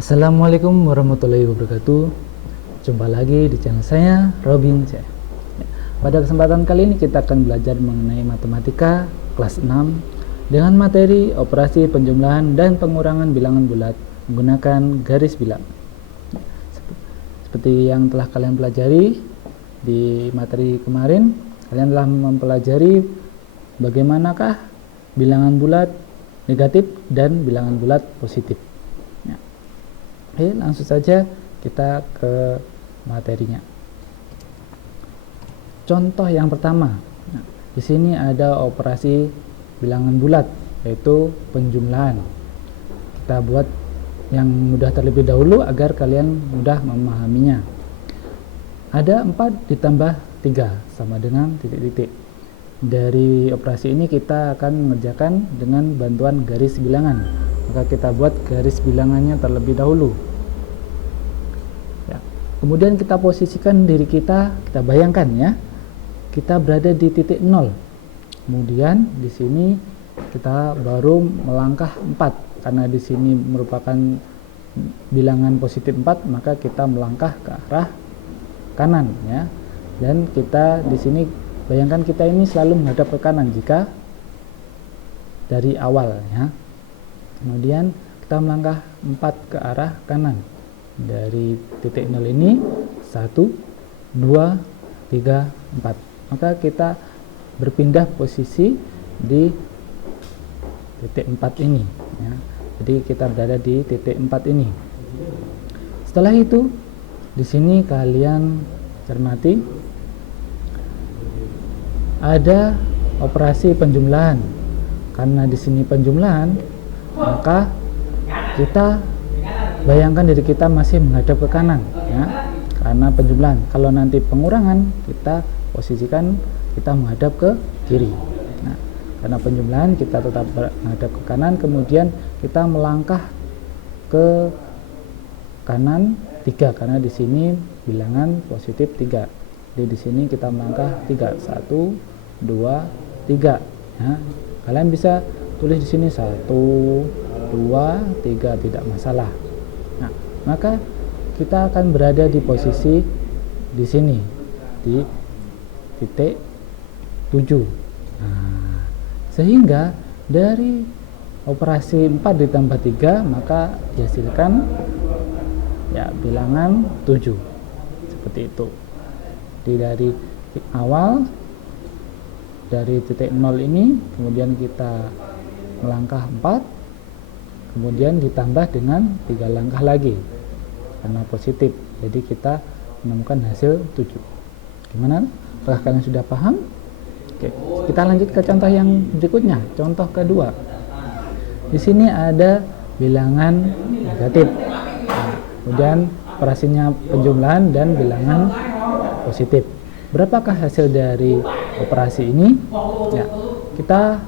Assalamualaikum warahmatullahi wabarakatuh. Jumpa lagi di channel saya, Robin C. Pada kesempatan kali ini kita akan belajar mengenai matematika kelas 6 dengan materi operasi penjumlahan dan pengurangan bilangan bulat menggunakan garis bilang. Seperti yang telah kalian pelajari di materi kemarin, kalian telah mempelajari bagaimanakah bilangan bulat negatif dan bilangan bulat positif. Oke, langsung saja kita ke materinya. Contoh yang pertama, di sini ada operasi bilangan bulat, yaitu penjumlahan. Kita buat yang mudah terlebih dahulu agar kalian mudah memahaminya. Ada 4 ditambah 3 sama dengan titik-titik. Dari operasi ini kita akan mengerjakan dengan bantuan garis bilangan. Maka kita buat garis bilangannya terlebih dahulu. Kemudian kita posisikan diri kita bayangkan ya, kita berada di titik 0. Kemudian di sini kita baru melangkah 4, karena di sini merupakan bilangan positif 4, maka kita melangkah ke arah kanan ya. Dan kita di sini bayangkan kita ini selalu menghadap ke kanan jika dari awal ya. Kemudian kita melangkah 4 ke arah kanan. Dari titik 0 ini 1, 2, 3, 4. Maka kita berpindah posisi di titik 4 ini ya. Jadi kita berada di titik 4 ini. Setelah itu di sini kalian cermati ada operasi penjumlahan. Karena di sini penjumlahan, maka kita bayangkan diri kita masih menghadap ke kanan ya, karena penjumlahan. Kalau nanti pengurangan, kita posisikan kita menghadap ke kiri. Nah, karena penjumlahan kita tetap menghadap ke kanan, kemudian kita melangkah ke kanan 3, karena di sini bilangan positif 3. Jadi di sini kita melangkah 3, 1, 2, 3 ya. Kalian bisa tulis di sini 1, 2, 3, tidak masalah. Nah, maka kita akan berada di posisi di sini di titik 7. Nah, sehingga dari operasi 4 ditambah 3 maka dihasilkan ya bilangan 7. Seperti itu. Dari awal dari titik 0 ini, kemudian kita melangkah 4, kemudian ditambah dengan 3 langkah lagi karena positif, jadi kita menemukan hasil 7. Gimana? Apakah kalian sudah paham? Oke, kita lanjut ke contoh yang berikutnya. Contoh kedua, di sini ada bilangan negatif, kemudian operasinya penjumlahan dan bilangan positif. Berapakah hasil dari operasi ini? Ya, kita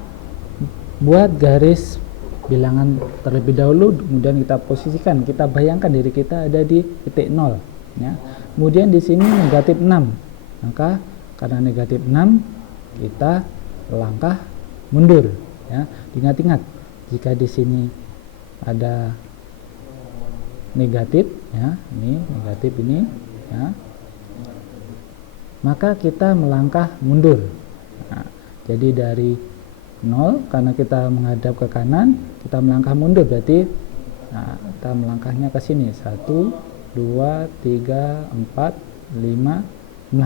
buat garis bilangan terlebih dahulu, kemudian kita posisikan, kita bayangkan diri kita ada di titik 0 ya. Kemudian di sini negatif 6, maka karena negatif 6 kita langkah mundur ya. Ingat-ingat, jika di sini ada negatif ya, ini negatif ini ya, maka kita melangkah mundur. Nah, jadi dari 0, karena kita menghadap ke kanan, kita melangkah mundur, berarti nah, kita melangkahnya ke sini 1, 2, 3, 4, 5, 6.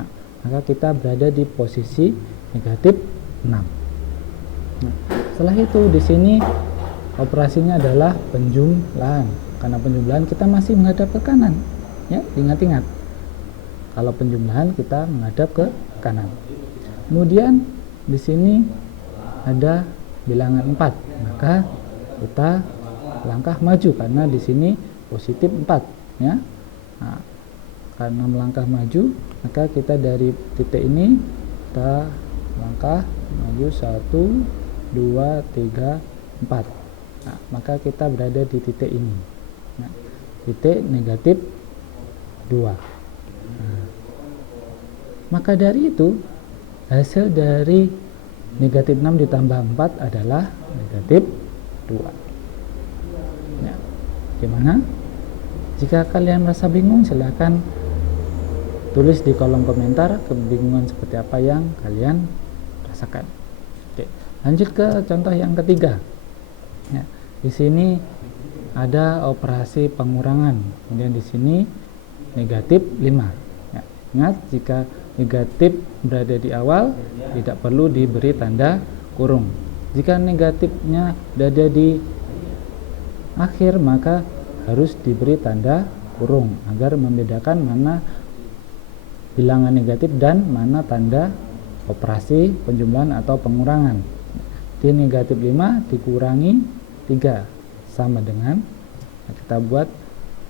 Nah, maka kita berada di posisi negatif 6. Nah, setelah itu di sini operasinya adalah penjumlahan. Karena penjumlahan kita masih menghadap ke kanan ya, ingat-ingat. Kalau penjumlahan kita menghadap ke kanan. Kemudian di sini ada bilangan 4, maka kita langkah maju karena di sini positif 4 ya. Nah, karena melangkah maju, maka kita dari titik ini kita langkah maju 1, 2, 3, 4. Nah, maka kita berada di titik ini. Nah, titik negatif 2. Nah, maka dari itu hasil dari negatif 6 ditambah 4 adalah negatif 2 ya. Bagaimana? Jika kalian merasa bingung, silahkan tulis di kolom komentar kebingungan seperti apa yang kalian rasakan. Oke, lanjut ke contoh yang ketiga. Ya, di sini ada operasi pengurangan, kemudian di sini negatif 5. Ya, ingat, jika negatif berada di awal, tidak perlu diberi tanda kurung. Jika negatifnya berada di akhir, maka harus diberi tanda kurung agar membedakan mana bilangan negatif dan mana tanda operasi penjumlahan atau pengurangan. Di negatif 5 dikurangi 3 sama dengan, kita buat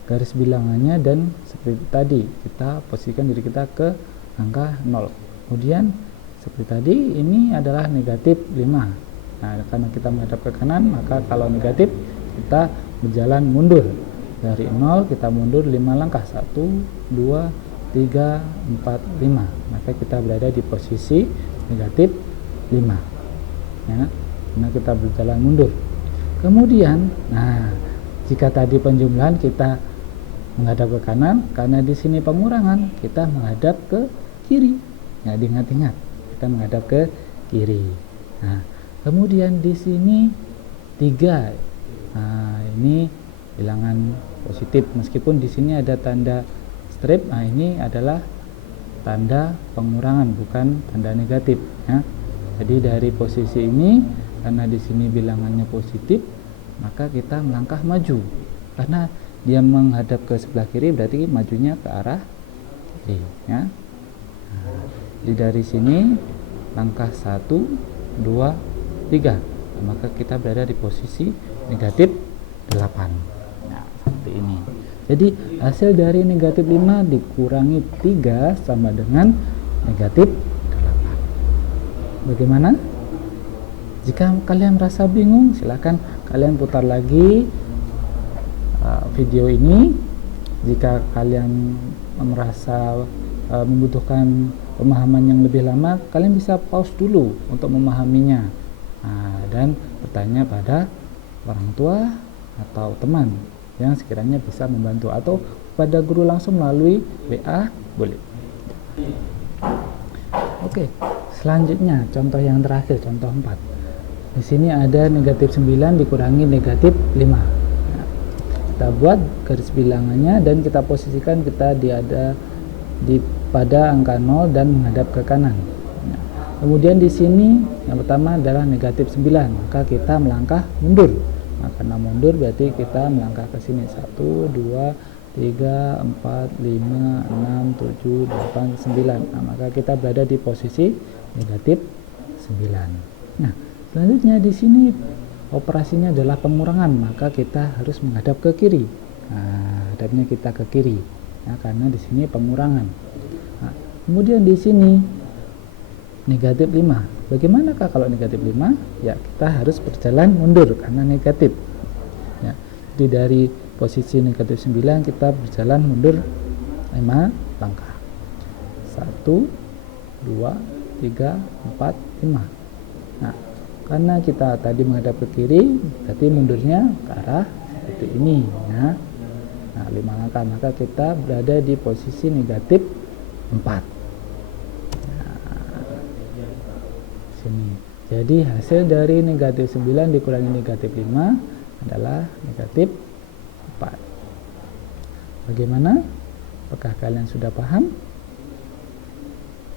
garis bilangannya dan seperti tadi kita posisikan diri kita ke angka 0. Kemudian seperti tadi ini adalah negatif 5. Nah, karena kita menghadap ke kanan, maka kalau negatif kita berjalan mundur dari 0, kita mundur 5 langkah, 1, 2, 3, 4, 5. Maka kita berada di posisi negatif 5 ya, karena kita berjalan mundur. Kemudian, nah, jika tadi penjumlahan kita menghadap ke kanan, karena di sini pengurangan kita menghadap ke kiri. Nah, diingat-ingat, kita menghadap ke kiri. Nah, kemudian di sini 3. Nah, ini bilangan positif, meskipun di sini ada tanda strip. Nah, ini adalah tanda pengurangan, bukan tanda negatif ya. Jadi dari posisi ini, karena di sini bilangannya positif, maka kita melangkah maju. Karena dia menghadap ke sebelah kiri, berarti majunya ke arah kiri ya. Nah, jadi dari sini langkah 1, 2, 3. Nah, maka kita berada di posisi negatif 8. Nah, seperti ini. Jadi hasil dari negatif 5 dikurangi 3 sama dengan negatif 8. Bagaimana? Jika kalian merasa bingung, silakan kalian putar lagi video ini. Jika kalian merasa membutuhkan pemahaman yang lebih lama, kalian bisa pause dulu untuk memahaminya. Dan bertanya pada orang tua atau teman yang sekiranya bisa membantu, atau pada guru langsung melalui WA boleh. Oke, selanjutnya contoh yang terakhir, contoh 4. Di sini ada negatif 9 dikurangi negatif 5. Nah, kita buat garis bilangannya dan kita posisikan kita pada angka 0 dan menghadap ke kanan. Nah, kemudian di sini yang pertama adalah negatif 9, maka kita melangkah mundur. Nah, karena mundur berarti kita melangkah ke sini, 1, 2, 3, 4, 5, 6, 7, 8, 9. Nah, maka kita berada di posisi negatif 9. Nah, selanjutnya di sini operasinya adalah pengurangan, maka kita harus menghadap ke kiri. Nah, hadapnya kita ke kiri. Nah, karena di sini pengurangan. Nah, kemudian di sini negatif 5. Bagaimanakah kalau negatif 5? Ya, kita harus berjalan mundur karena negatif. Ya, jadi dari posisi negatif 9 kita berjalan mundur 5 langkah. 1, 2, 3, 4, 5. Nah, karena kita tadi menghadap ke kiri, berarti mundurnya ke arah seperti ini ya. Nah, 5 langkah, maka kita berada di posisi negatif 4. Sini. Jadi hasil dari negatif 9 dikurangi negatif 5 adalah negatif 4. Bagaimana? Apakah kalian sudah paham?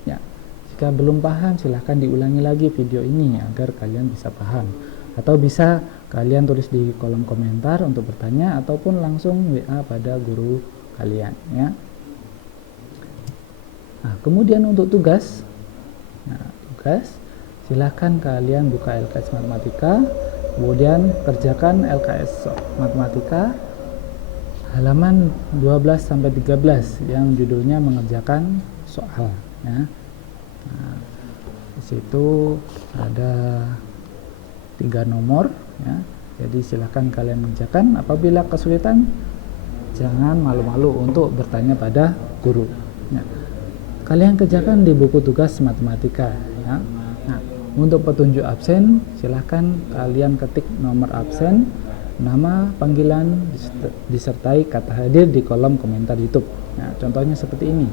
Ya, jika belum paham silahkan diulangi lagi video ini agar kalian bisa paham. Atau bisa kalian tulis di kolom komentar untuk bertanya, ataupun langsung WA pada guru kalian ya. Nah, kemudian untuk tugas. Nah, tugas silahkan kalian buka LKS Matematika, kemudian kerjakan LKS Matematika halaman 12-13 yang judulnya mengerjakan soal ya. Nah, di situ ada 3 nomor ya. Jadi silahkan kalian mengerjakan. Apabila kesulitan, jangan malu-malu untuk bertanya pada guru ya. Kalian kerjakan di buku tugas matematika ya. Nah, untuk petunjuk absen, silahkan kalian ketik nomor absen nama panggilan disertai kata hadir di kolom komentar YouTube. Nah, contohnya seperti ini.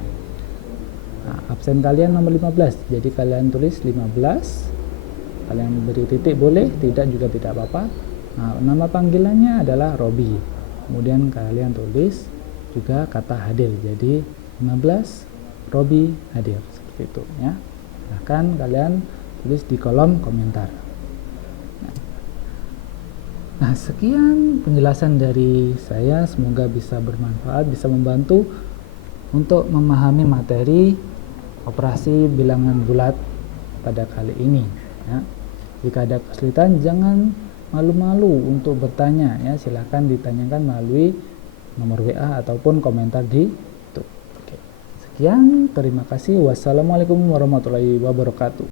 Nah, absen kalian nomor 15, jadi kalian tulis 15, kalian beri titik boleh, tidak juga tidak apa-apa. Nah, nama panggilannya adalah Robi, kemudian kalian tulis juga kata hadir, jadi 15 Robi hadir, seperti itu ya. Silahkan kalian tulis di kolom komentar. Nah, sekian penjelasan dari saya, semoga bisa bermanfaat, bisa membantu untuk memahami materi operasi bilangan bulat pada kali ini ya. Jika ada kesulitan jangan malu-malu untuk bertanya ya, silahkan ditanyakan melalui nomor WA ataupun komentar di YouTube. Oke. Sekian, terima kasih. Wassalamualaikum warahmatullahi wabarakatuh.